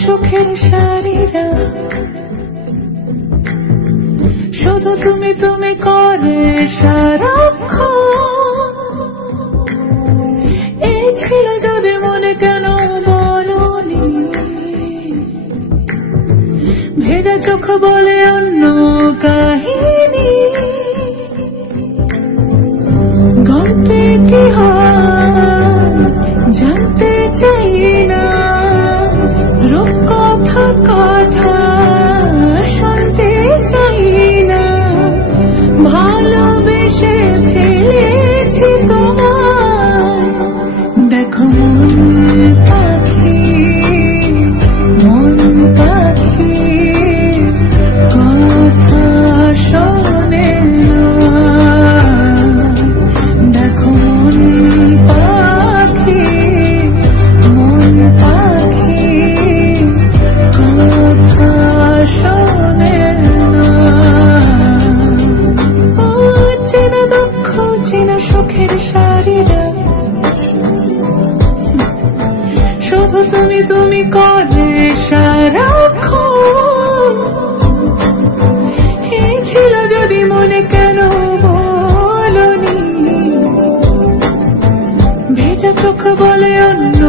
সুখের শাড়িরা শুধু তুমি তুমি করে সারাক্ষণ। এই ছিল যদি মনে কেন বলনি, ভেজা চোখ বলে অন্য কাহিনী। গল্পে কি হয় জানতে চাই না, রূপকথা কথা শুনতে চাই না। ভালোবেসে ফেলেছি তোমায়, দেখো মন পাখি, মন পাখি কথা শোনে না। দেখো মন পাখি, মন পাখি কথা শোনে না। ও চেনা দুঃখ চেনা সুখের শাড়িরা শুধু তুমি তুমি করে সারাক্ষণ। এই ছিল যদি মনে কেন বলনি, ভেজা চোখ বলে অন্য